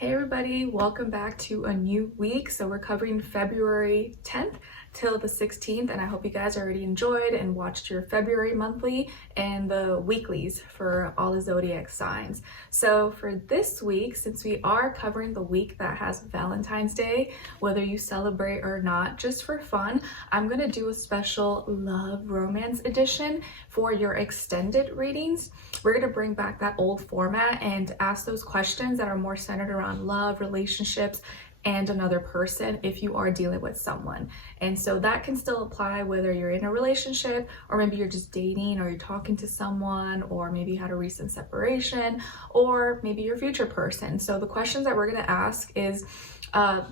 Hey everybody, welcome back to a new week. So we're covering February 10th till the 16th, and I hope you guys already enjoyed and watched your February monthly and the weeklies for all the zodiac signs. So for this week, since we are covering the week that has Valentine's Day, whether you celebrate or not, just for fun, I'm gonna do a special love romance edition for your extended readings. We're gonna bring back that old format and ask those questions that are more centered around love, relationships, and another person if you are dealing with someone. And so that can still apply whether you're in a relationship, or maybe you're just dating, or you're talking to someone, or maybe you had a recent separation, or maybe your future person. So the questions that we're going to ask is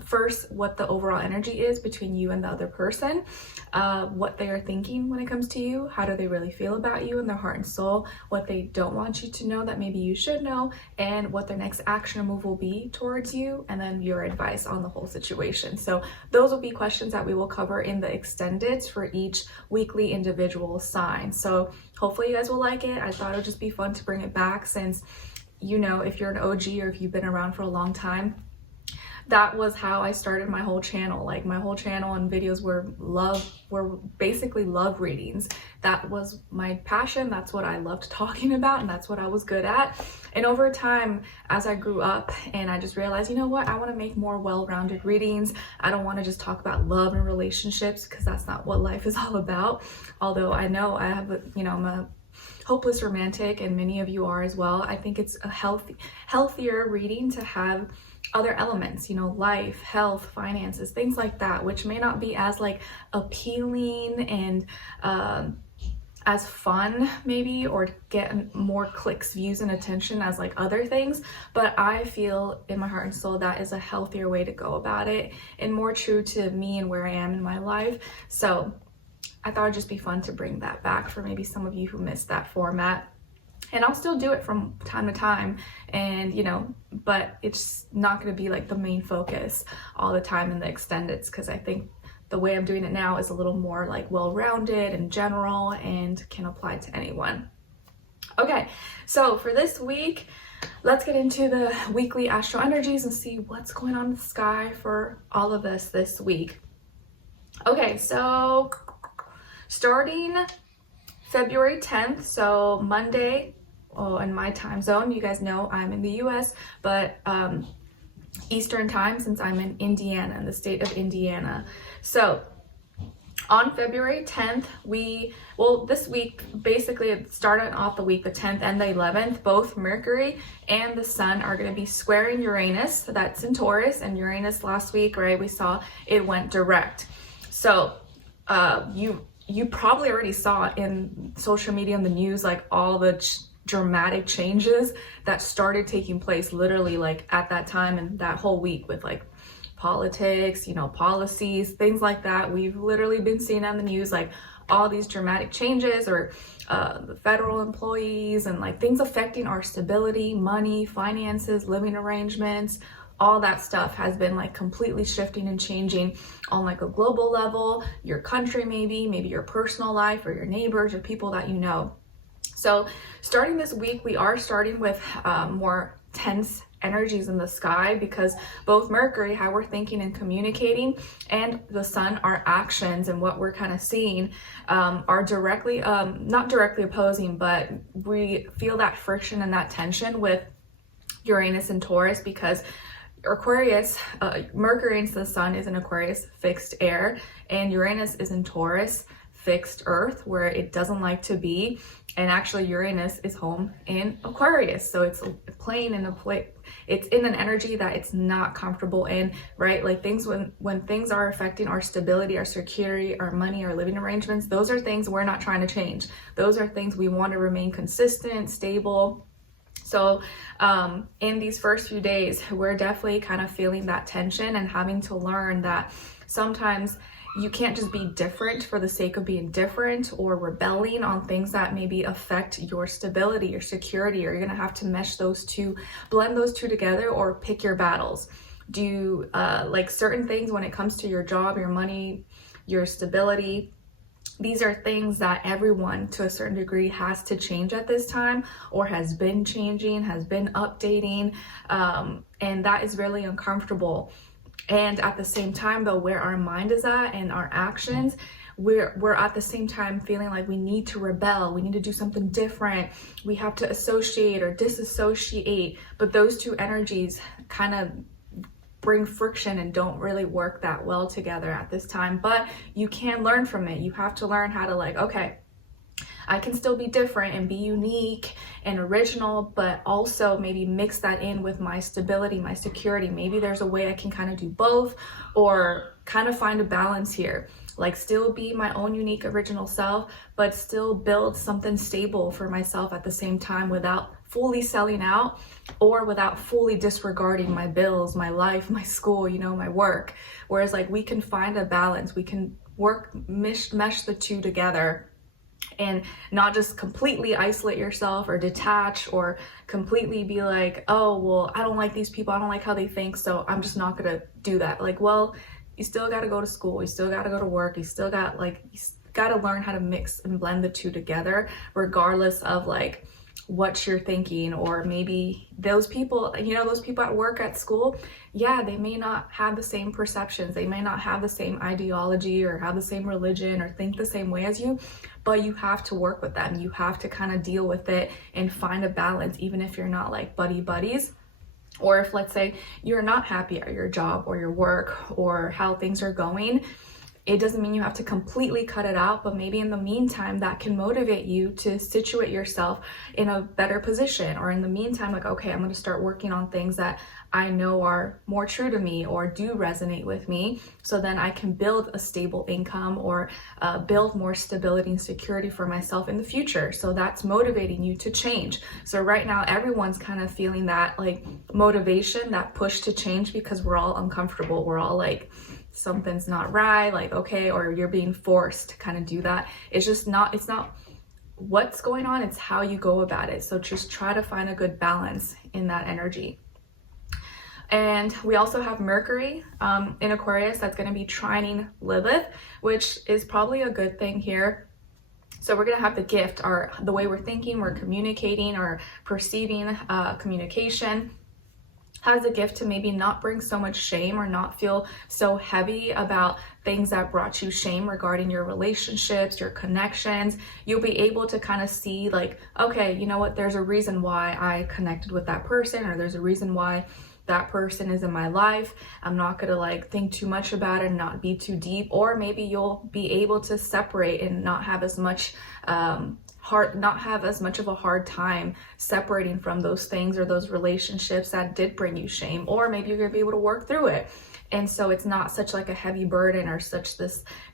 first, what the overall energy is between you and the other person, what they are thinking when it comes to you, how do they really feel about you in their heart and soul, what they don't want you to know that maybe you should know, and what their next action or move will be towards you, and then your advice on the whole situation. So those will be questions that we will cover in the extendeds for each weekly individual sign. So hopefully you guys will like it. I thought it would just be fun to bring it back, since, you know, if you're an OG or if you've been around for a long time, that was how I started my whole channel. Like, my whole channel and videos were basically love readings. That was my passion. That's what I loved talking about, and that's what I was good at. And over time, as I grew up, and I just realized, you know what, I want to make more well-rounded readings. I don't want to just talk about love and relationships, because that's not what life is all about. Although I know I have, I'm a hopeless romantic, and many of you are as well. I think it's a healthier reading to have other elements, life, health, finances, things like that, which may not be as like appealing and as fun maybe, or get more clicks, views, and attention as like other things. But I feel in my heart and soul that is a healthier way to go about it, and more true to me and where I am in my life. So I thought it'd just be fun to bring that back for maybe some of you who missed that format. And I'll still do it from time to time, and but it's not going to be like the main focus all the time in the extendeds, because I think the way I'm doing it now is a little more like well-rounded and general and can apply to anyone. Okay, so for this week, let's get into the weekly astro energies and see what's going on in the sky for all of us this week. Okay, so starting February 10th, so Monday, in my time zone, you guys know I'm in the US, but Eastern time, since I'm in Indiana, in the state of Indiana. So on February 10th, this week, basically it started off the week, the 10th and the 11th, both Mercury and the Sun are going to be squaring Uranus. That's in Taurus, and Uranus last week, right, we saw it went direct. So you probably already saw in social media and the news, like all the dramatic changes that started taking place literally like at that time and that whole week, with like politics, policies, things like that. We've literally been seeing on the news like all these dramatic changes, or the federal employees, and like things affecting our stability, money, finances, living arrangements. All that stuff has been like completely shifting and changing on like a global level, your country, maybe your personal life, or your neighbors, or people that you know. So starting this week, we are starting with more tense energies in the sky, because both Mercury, how we're thinking and communicating, and the Sun, our actions and what we're kind of seeing, are directly, not directly opposing, but we feel that friction and that tension with Uranus and Taurus, because Aquarius, Mercury into the Sun is in Aquarius, fixed air, and Uranus is in Taurus, fixed earth, where it doesn't like to be. And actually Uranus is home in Aquarius, so it's playing in it's in an energy that it's not comfortable in, right? Like things, when things are affecting our stability, our security, our money, our living arrangements, those are things we're not trying to change. Those are things we want to remain consistent, stable. So in these first few days, we're definitely kind of feeling that tension and having to learn that sometimes you can't just be different for the sake of being different, or rebelling on things that maybe affect your stability, your security, or you're going to have to mesh those two, blend those two together, or pick your battles. Do like certain things when it comes to your job, your money, your stability, these are things that everyone to a certain degree has to change at this time, or has been changing, has been updating, and that is really uncomfortable. And at the same time though, where our mind is at and our actions, we're at the same time feeling like we need to rebel, we need to do something different, we have to associate or disassociate, but those two energies kind of bring friction and don't really work that well together at this time. But you can learn from it. You have to learn how to like, okay, I can still be different and be unique and original, but also maybe mix that in with my stability, my security. Maybe there's a way I can kind of do both, or kind of find a balance here. Like still be my own unique original self, but still build something stable for myself at the same time without fully selling out, or without fully disregarding my bills, my life, my school, you know, my work. Whereas like we can find a balance, we can mesh the two together, and not just completely isolate yourself or detach, or completely be like, oh, well, I don't like these people, I don't like how they think, so I'm just not gonna do that. Like, well, you still got to go to school, you still got to go to work, you still got to learn how to mix and blend the two together, regardless of like what you're thinking. Or maybe those people, you know, those people at work, at school, yeah, they may not have the same perceptions, they may not have the same ideology or have the same religion or think the same way as you, but you have to work with them. You have to kind of deal with it and find a balance, even if you're not like buddies. Or if, let's say, you're not happy at your job or your work or how things are going, it doesn't mean you have to completely cut it out, but maybe in the meantime, that can motivate you to situate yourself in a better position. Or in the meantime, like, okay, I'm going to start working on things that I know are more true to me or do resonate with me, so then I can build a stable income, or build more stability and security for myself in the future. So that's motivating you to change. So right now, everyone's kind of feeling that like motivation, that push to change, because we're all uncomfortable. We're all like, something's not right, like, okay, or you're being forced to kind of do that. It's not what's going on, it's how you go about it. So just try to find a good balance in that energy. And we also have Mercury in Aquarius that's going to be trining Lilith, which is probably a good thing here. So we're going to have the gift, or the way we're thinking, we're communicating or perceiving communication, has a gift to maybe not bring so much shame, or not feel so heavy about things that brought you shame regarding your relationships, your connections. You'll be able to kind of see like, okay, you know what, there's a reason why I connected with that person, or there's a reason why that person is in my life. I'm not gonna like think too much about it and not be too deep. Or maybe you'll be able to separate and not have as much not have as much of a hard time separating from those things or those relationships that did bring you shame. Or maybe you're gonna be able to work through it, and so it's not such like a heavy burden, or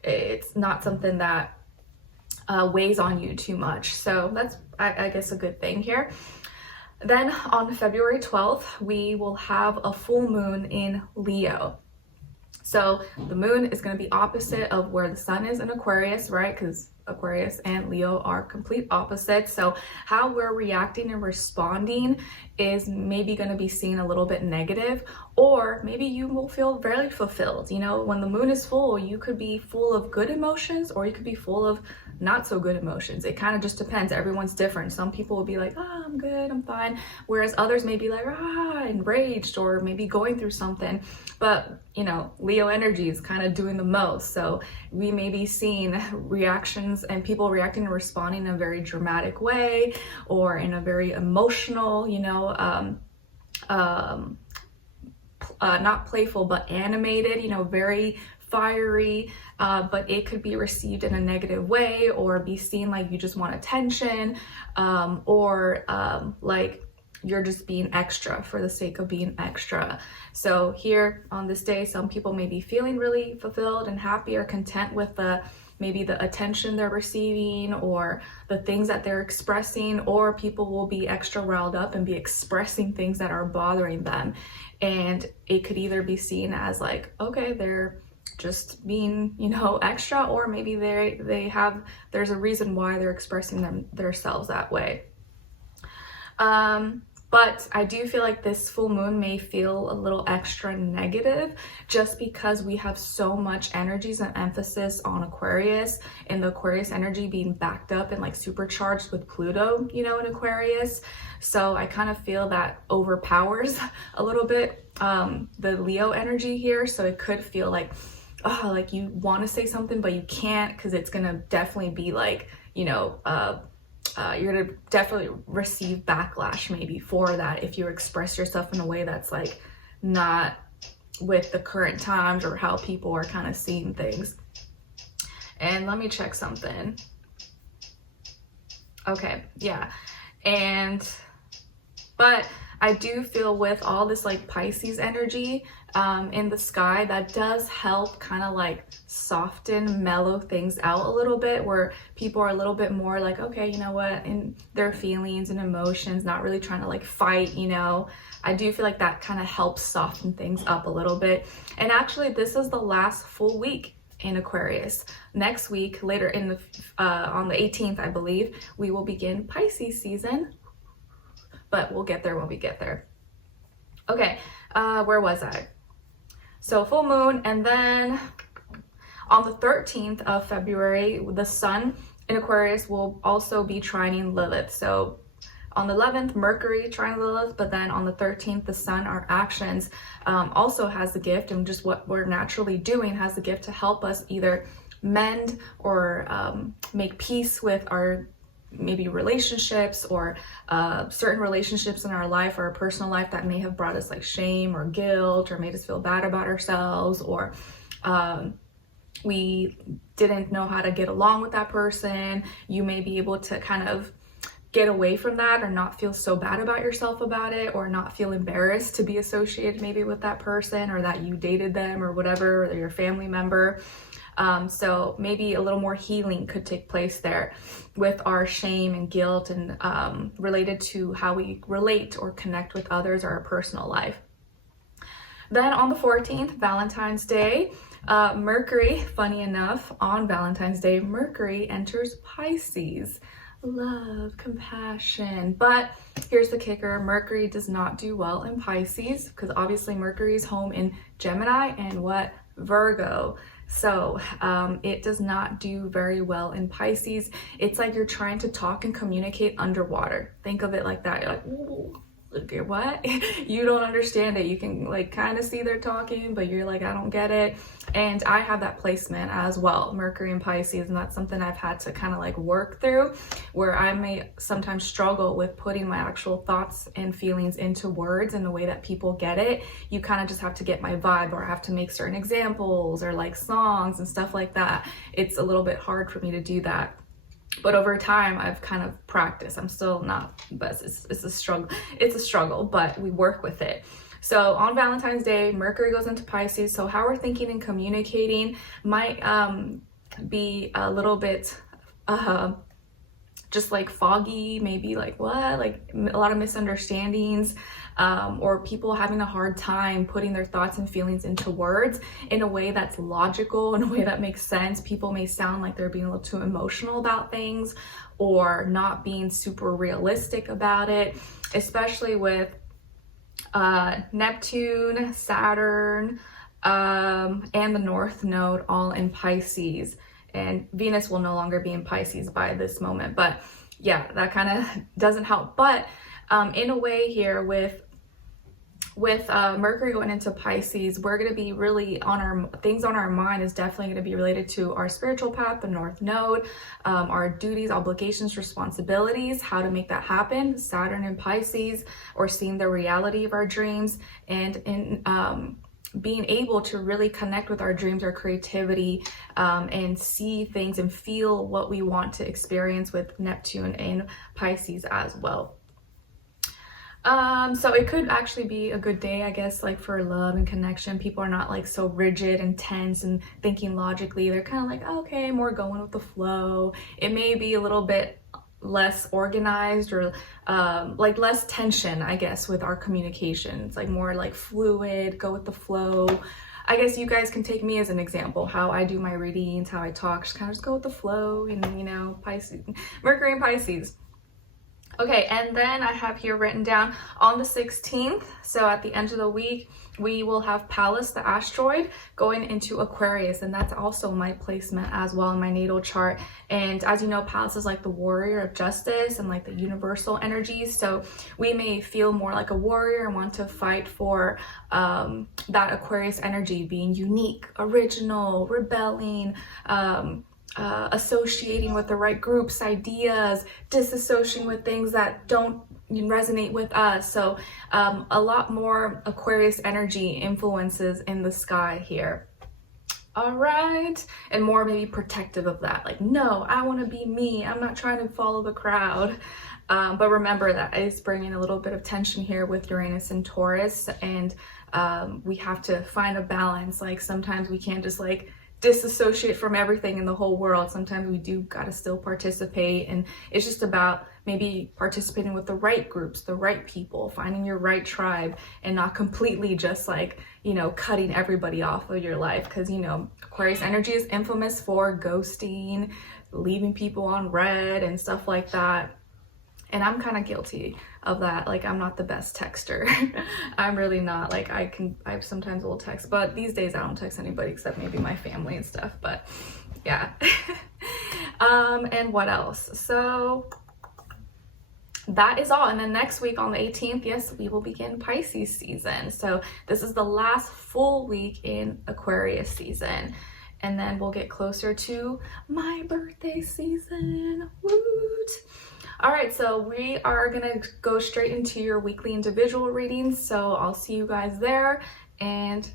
it's not something that weighs on you too much. So that's, I guess, a good thing here. Then on February 12th, we will have a full moon in Leo. So the moon is going to be opposite of where the sun is in Aquarius, right? Because Aquarius and Leo are complete opposites. So how we're reacting and responding is maybe going to be seen a little bit negative, or maybe you will feel very fulfilled. You know, when the moon is full, you could be full of good emotions, or you could be full of not so good emotions. It kind of just depends. Everyone's different. Some people will be like, oh, I'm good, I'm fine. Whereas others may be like, enraged, or maybe going through something. But, you know, Leo energy is kind of doing the most. So we may be seeing reactions and people reacting and responding in a very dramatic way, or in a very emotional, you know, not playful, but animated, you know, very fiery, but it could be received in a negative way, or be seen like you just want attention, or like you're just being extra for the sake of being extra. So here on this day, some people may be feeling really fulfilled and happy or content with maybe the attention they're receiving, or the things that they're expressing, or people will be extra riled up and be expressing things that are bothering them. And it could either be seen as like, okay, they're just being, you know, extra, or maybe there's a reason why they're expressing themselves that way. But I do feel like this full moon may feel a little extra negative just because we have so much energies and emphasis on Aquarius, and the Aquarius energy being backed up and like supercharged with Pluto, you know, in Aquarius. So I kind of feel that overpowers a little bit the Leo energy here. So it could feel like, oh, like you want to say something, but you can't, because it's going to definitely be like, you know, you're going to definitely receive backlash maybe for that if you express yourself in a way that's like not with the current times or how people are kind of seeing things. And let me check something. Okay, yeah. But I do feel with all this like Pisces energy in the sky, that does help kind of like soften, mellow things out a little bit, where people are a little bit more like, okay, you know what, in their feelings and emotions, not really trying to like fight, you know. I do feel like that kind of helps soften things up a little bit. And actually, this is the last full week in Aquarius. Next week, later in the on the 18th, I believe, we will begin Pisces season. But we'll get there when we get there. Okay, where was I? So full moon, and then on the 13th of February, the sun in Aquarius will also be trining Lilith. So on the 11th, Mercury trining Lilith, but then on the 13th, the sun, our actions, also has the gift, and just what we're naturally doing has the gift to help us either mend or make peace with our maybe relationships, or certain relationships in our life or our personal life that may have brought us like shame or guilt or made us feel bad about ourselves, or we didn't know how to get along with that person. You may be able to kind of get away from that, or not feel so bad about yourself about it, or not feel embarrassed to be associated maybe with that person, or that you dated them or whatever, or your family member. So maybe a little more healing could take place there with our shame and guilt, and related to how we relate or connect with others or our personal life. Then on the 14th, Valentine's Day, Mercury, funny enough, on Valentine's Day, Mercury enters Pisces. Love, compassion. But here's the kicker: Mercury does not do well in Pisces, because obviously Mercury is home in Gemini and what? Virgo. So it does not do very well in Pisces. It's like you're trying to talk and communicate underwater. Think of it like that. You're like, ooh, okay, what? You don't understand it. You can like kind of see they're talking, but you're like, I don't get it. And I have that placement as well, Mercury in Pisces, and that's something I've had to kind of like work through, where I may sometimes struggle with putting my actual thoughts and feelings into words in the way that people get it. You kind of just have to get my vibe, or I have to make certain examples or like songs and stuff like that. It's a little bit hard for me to do that. But over time, I've kind of practiced. I'm still not, but it's a struggle. It's a struggle, but we work with it. So on Valentine's Day, Mercury goes into Pisces. So how we're thinking and communicating might be a little bit just like foggy, maybe like what? Like a lot of misunderstandings, or people having a hard time putting their thoughts and feelings into words in a way that's logical, in a way that makes sense. People may sound like they're being a little too emotional about things, or not being super realistic about it, especially with Neptune, Saturn, and the North Node all in Pisces. And Venus will no longer be in Pisces by this moment. But yeah, that kind of doesn't help. But in a way here with Mercury going into Pisces, we're going to be really on our things on our mind is definitely going to be related to our spiritual path, the North Node, our duties, obligations, responsibilities, how to make that happen. Saturn in Pisces, or seeing the reality of our dreams, and in being able to really connect with our dreams, our creativity, and see things and feel what we want to experience with Neptune in Pisces as well. So it could actually be a good day, I guess, like for love and connection. People are not like so rigid and tense and thinking logically. They're kind of like, okay, more going with the flow. It may be a little bit less organized, or like less tension, I guess, with our communication. It's like more like fluid, go with the flow. I guess you guys can take me as an example, how I do my readings, how I talk, just kind of just go with the flow, and you know, Pisces, Mercury and Pisces. Okay, and then I have here written down on the 16th, so at the end of the week, we will have Pallas, the asteroid, going into Aquarius, and that's also my placement as well in my natal chart. And as you know, Pallas is like the warrior of justice and like the universal energies, so we may feel more like a warrior and want to fight for that Aquarius energy, being unique, original, rebelling, associating with the right groups, ideas, disassociating with things that don't resonate with us. So a lot more Aquarius energy influences in the sky here. All right, and more maybe protective of that, like, no, I want to be me, I'm not trying to follow the crowd. But remember that is bringing a little bit of tension here with Uranus and Taurus, and we have to find a balance. Like sometimes we can't just like disassociate from everything in the whole world. Sometimes we do gotta still participate, and it's just about maybe participating with the right groups, the right people, finding your right tribe, and not completely just like, you know, cutting everybody off of your life. Because, you know, Aquarius energy is infamous for ghosting, leaving people on red and stuff like that. And I'm kind of guilty of that. Like, I'm not the best texter. I'm really not. Like, I sometimes will text, but these days I don't text anybody except maybe my family and stuff. But yeah. And what else? So that is all. And then next week on the 18th, yes, we will begin Pisces season. So this is the last full week in Aquarius season. And then we'll get closer to my birthday season. Woot! All right, so we are gonna go straight into your weekly individual readings. So I'll see you guys there and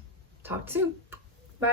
talk soon.